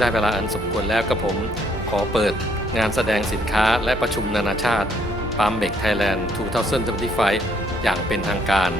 ได้เวลาอันสมควรแล้วกับผมขอเปิดงานแสดงสินค้าและประชุมนานาชาติ Palm Beck Thailand 2025 อย่างเป็นทางการ